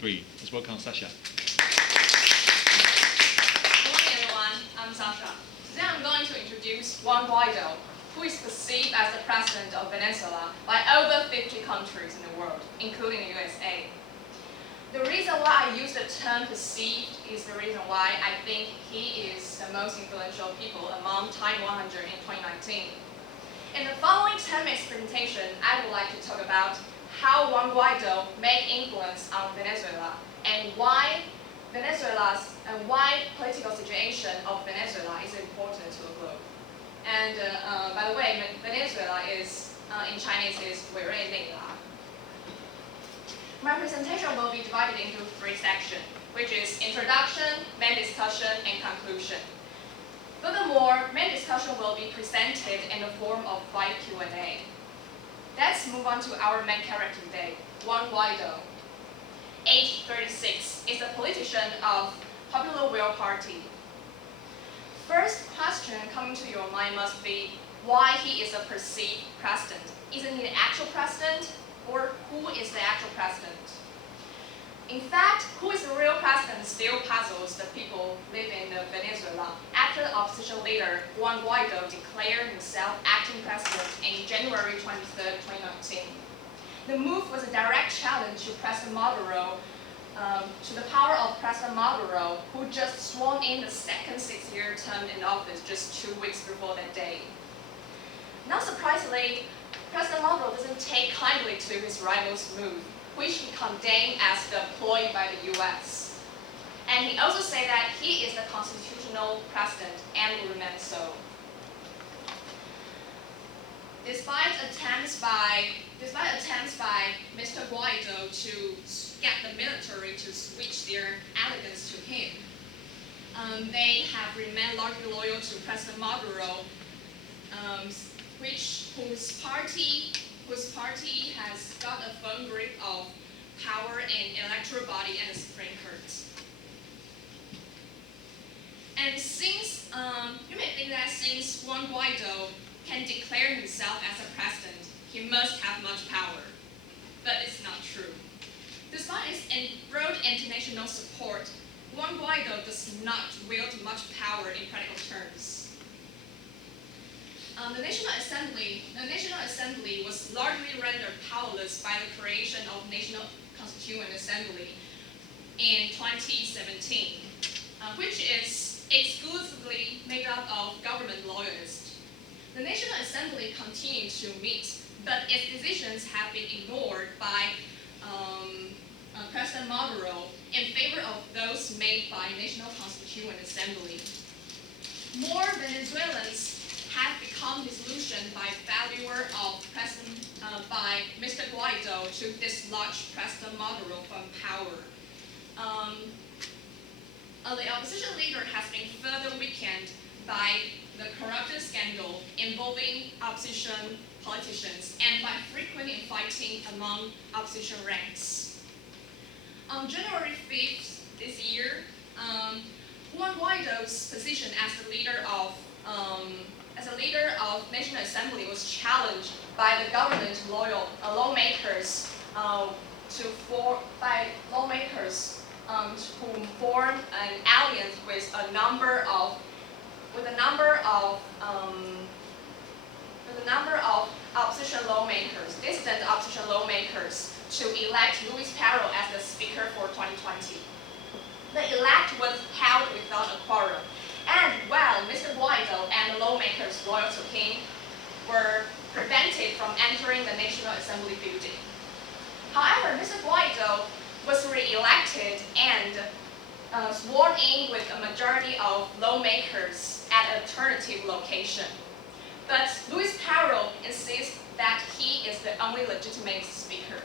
Let's welcome Sasha. Good morning, everyone. I'm Sasha. Today I'm going to introduce Juan Guaido, who is perceived as the president of Venezuela by over 50 countries in the world, including the USA. The reason why I use the term perceived is the reason why I think he is the most influential people among Time 100 in 2019. In the following 10 minutes presentation, I would like to talk about how Juan Guaido made influence on Venezuela and why political situation of Venezuela is important to the globe. And by the way, Venezuela is in Chinese is 委内瑞拉. My presentation will be divided into 3 sections, which is introduction, main discussion, and conclusion. Furthermore, main discussion will be presented in the form of 5 Q&A. Let's move on to our main character today, Juan Guaido. Age 36, is a politician of Popular Will Party. First question coming to your mind must be why he is a perceived president. Isn't he the actual president? Or who is the actual president? In fact, who is the real president still puzzles the people living in Venezuela after the opposition leader Juan Guaido declared himself acting president in January 23, 2019. The move was a direct challenge to President Maduro, to the power of President Maduro, who just sworn in the second 6-year term in office just 2 weeks before that day. Not surprisingly, President Maduro doesn't take kindly to his rival's move, which he condemned as the ploy by the US. And he also said that he is the constitutional president and will remain so. Despite attempts by Mr. Guaido to get the military to switch their allegiance to him, they have remained largely loyal to President Maduro, whose party has got a firm grip of power in electoral body and the Supreme Court. And since you may think that since Juan Guaido can declare himself as a president, he must have much power. But it's not true. Despite his broad international support, Juan Guaido does not wield much power in practical terms. The National Assembly was largely rendered powerless by the creation of National Constituent Assembly in 2017, which is exclusively made up of government loyalists. The National Assembly continues to meet, but its decisions have been ignored by President Maduro in favor of those made by National Constituent Assembly. More Venezuelans have become disillusioned by failure of by Mr. Guaido to dislodge President Maduro from power. The opposition leader has been further weakened by the corruption scandal involving opposition politicians and by frequent infighting among opposition ranks. On January 5th this year, Juan Guaido's position as the leader of National Assembly was challenged by the government lawmakers who formed an alliance with a number of dissident opposition lawmakers, to elect Luis Perro as the speaker for 2020. The elect was held without a quorum, and while Mr. Guaido and the lawmakers loyal to him were prevented from entering the National Assembly building. However, Mr. Guaido was re-elected and sworn in with a majority of lawmakers at an alternative location. But Luis Perro insists that he is the only legitimate speaker.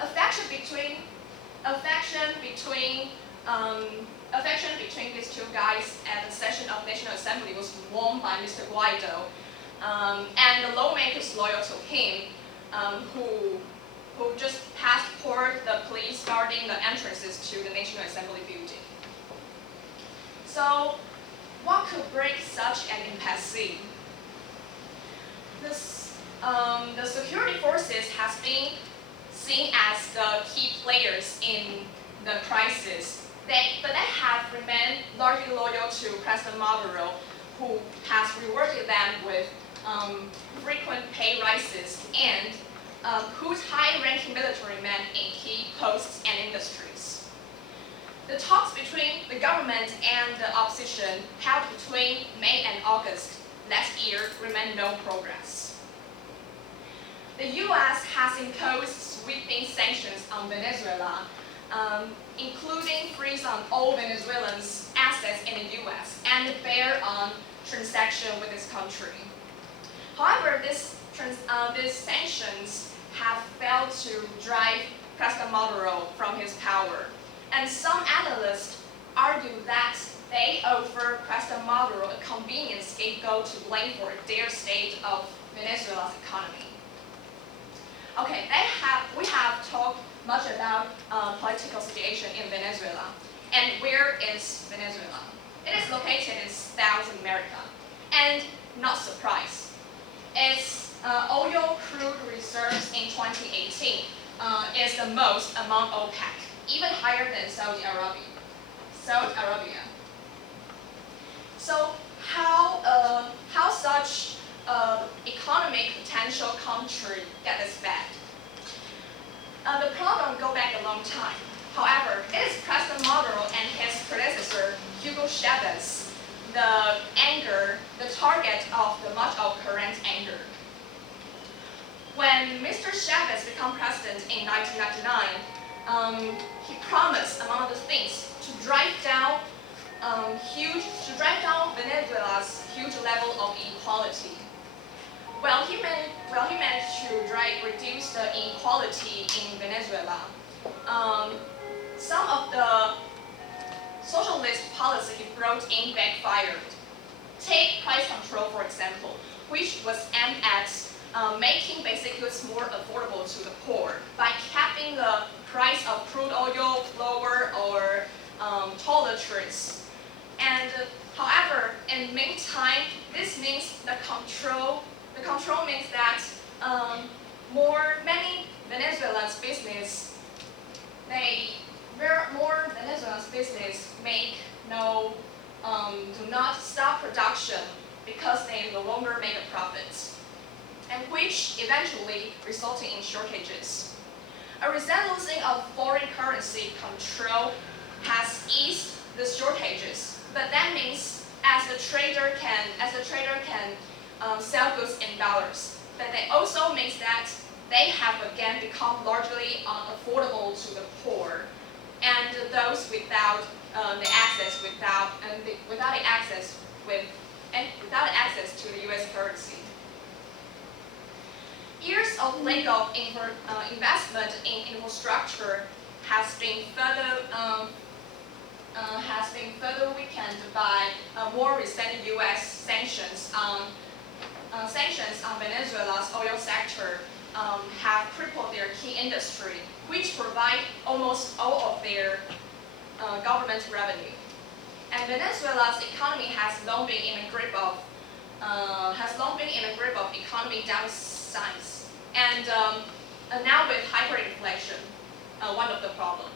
Affection between these two guys at the session of National Assembly was won by Mr. Guaido, and the lawmakers loyal to him, who just passed toward the police guarding the entrances to the National Assembly building. So, what could break such an impasse? The security forces has been seen as the key players in the crisis, but they have remained largely loyal to President Maduro, who has rewarded them with frequent pay rises and put high-ranking military men in key posts and industries. The talks between the government and the opposition held between May and August last year remained no progress. The U.S. has imposed sweeping sanctions on Venezuela, including freeze on all Venezuelans' assets in the U.S. and a ban on transaction with this country. However, these sanctions have failed to drive President Maduro from his power, and some analysts argue that they offer President Maduro a convenient scapegoat to blame for their state of Venezuela's economy. Okay, we have talked much about political situation in Venezuela. And where is Venezuela? It is located in South America. And not surprised, its oil crude reserves in 2018 is the most among OPEC, even higher than Saudi Arabia. So how such economic potential country get this bad? The problem go back a long time. However, it is President Maduro and his predecessor, Hugo Chavez, the target of the much of current anger. When Mr. Chavez became president in 1999, he promised, among other things, to drive down Venezuela's huge level of inequality. Well, he managed to reduce the inequality in Venezuela. Some of the socialist policy he brought in backfired. Take price control, for example, which was aimed at making basic goods more affordable to the poor by capping the price of crude oil lower or toiletries. And however, in the meantime, this means the control means that many Venezuelans business do not stop production because they no longer make a profit, and which eventually resulting in shortages. A resolution of foreign currency control has eased the shortages, but that means as the trader can sell goods in dollars. But it also means that they have again become largely unaffordable to the poor and those without the access to the U.S. currency. Years of lack of investment in infrastructure has been further weakened by more recent U.S. sanctions on Venezuela's oil sector have crippled their key industry, which provide almost all of their government revenue. And Venezuela's economy has long been in a grip of economic downsides, and now with hyperinflation, one of the problems.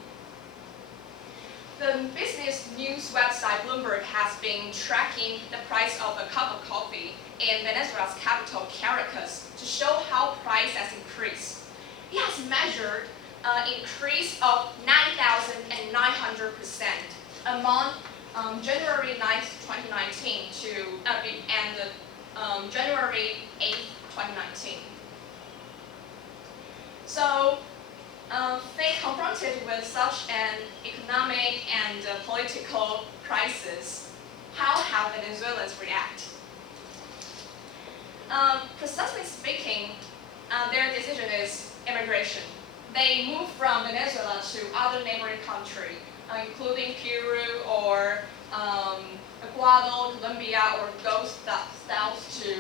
The business news website Bloomberg has been tracking the price of a cup of coffee in Venezuela's capital, Caracas, to show how price has increased. It has measured an increase of 9,900% among January 9th, 2019 and January 8th, 2019. So, they confronted with such an economic and political crisis, how have Venezuelans react? Precisely speaking, their decision is immigration. They move from Venezuela to other neighboring countries, including Peru or Ecuador, Colombia, or go south to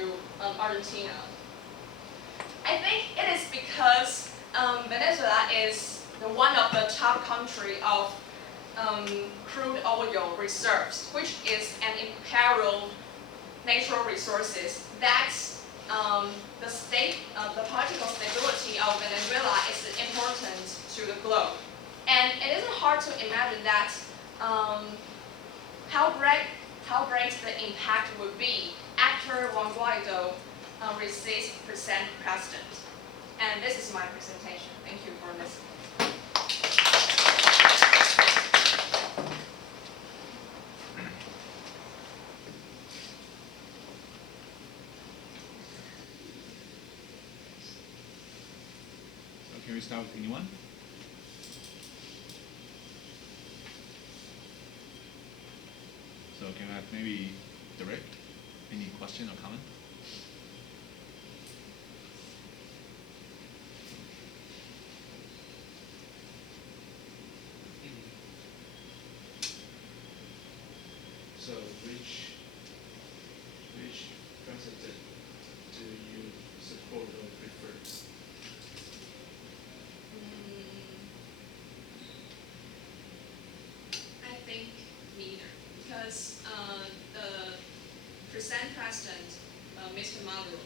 Argentina. I think it is because Venezuela is one of the top countries of crude oil reserves, which is an imperiled natural resources that the political stability of Venezuela is important to the globe. And it isn't hard to imagine that how great the impact would be after Juan Guaido receives president. And this is my presentation. Thank you for listening. Can we start with anyone? So can we have maybe direct? Any question or comment? So which president do you support or prefer? I think neither, because the present president, Mr. Maduro,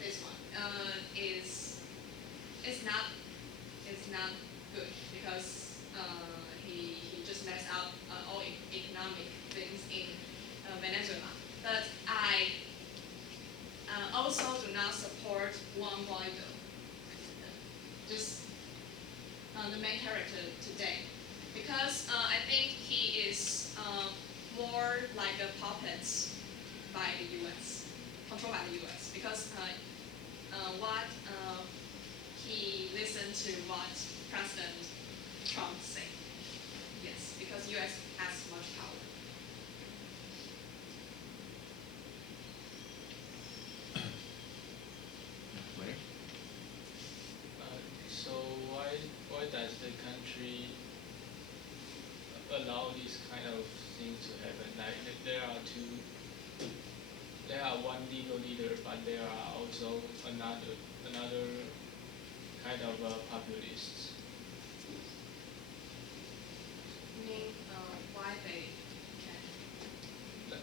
this one, is not good because he just messed up all economic things in Venezuela. But I also do not support Juan Guaido, just the main character today, because I think he is more like a puppet by the U.S., controlled by the U.S. Because he listened to what President Trump said. Yes, because U.S. has much power. Where? So why does the country allow this kind of thing to happen? Like there are one legal leader, but there are also another kind of populists. You mean why they can?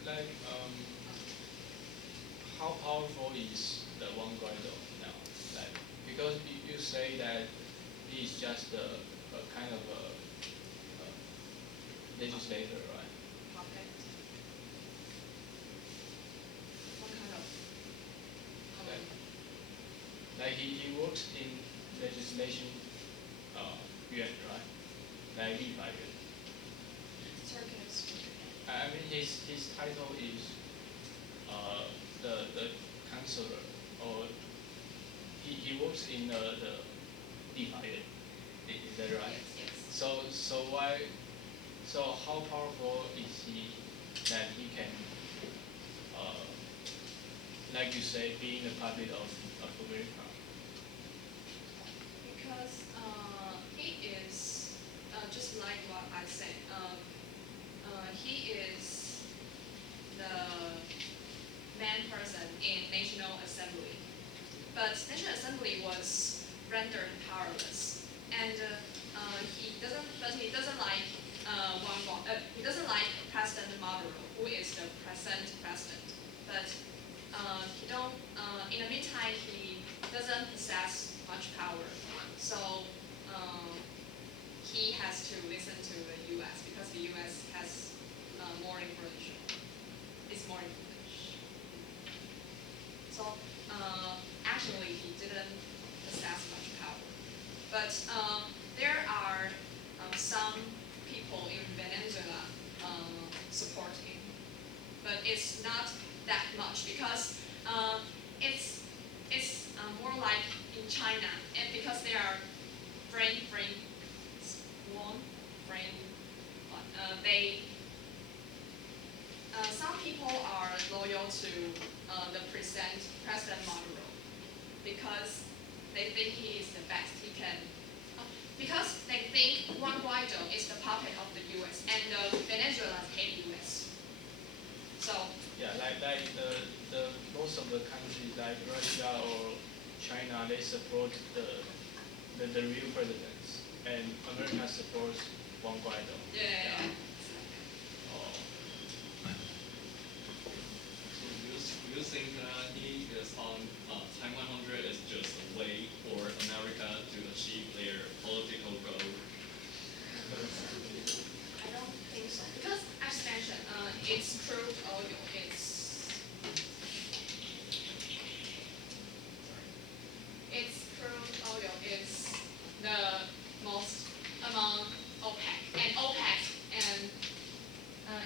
Like how powerful is the Juan Guaido now? Like because you say that he's just a kind of a legislator, right? Puppet? What kind of? Like he works in legislation yuan, right? Like 立法院. Sorry, can you speak again? I mean his title is the counselor, or he works in the 立法院. Is that right? Yes. So how powerful is he that he can like you say, being a puppet of America? Because he is just like what I said. He is the main person in National Assembly, but National Assembly was rendered powerless, and he doesn't like he doesn't like President Maduro, who is the present president, but he don't. In the meantime, he doesn't possess much power, so he has to listen to the U.S. because the U.S. has more influential. It's more influential. So actually, he didn't possess much power, but there are some people in Venezuela support him, but it's not that much because it's more like in China, and because they are some people are loyal to the President Maduro because they think he is the best. He can because they think Juan Guaido is the puppet of the U.S. and Venezuela hate U.S. So yeah, like the most of the countries like Russia or China, they support the real presidents, and America supports Juan Guaido. yeah. Oh. think he is on Taiwan 100 is just a way for America to achieve their political goal. I don't think so because as mentioned, it's crude oil. It's crude oil. It's the most among OPEC, and OPEC and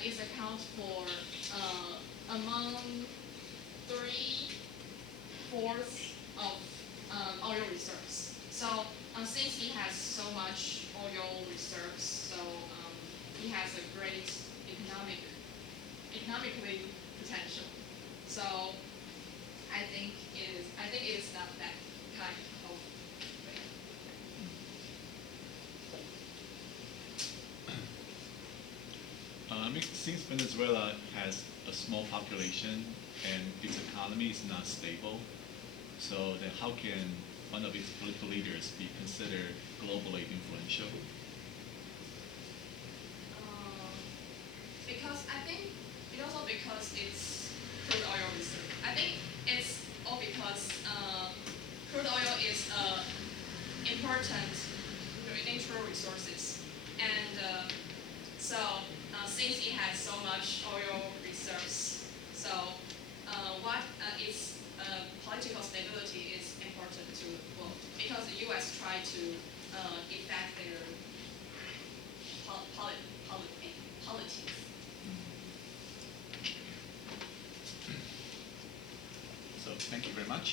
is account for among 3/4 of oil reserves. So since he has so much oil reserves, so he has a great economically potential. So I think it is not that kind of way. I mean, since Venezuela has a small population and its economy is not stable, so then how can one of its political leaders be considered globally influential? Because I think it also because it's crude oil reserve. I think it's all because crude oil is important natural resources, and so since it has so much oil reserves, so what its political stability is important to well because the U.S. try to effect their politics. So thank you very much.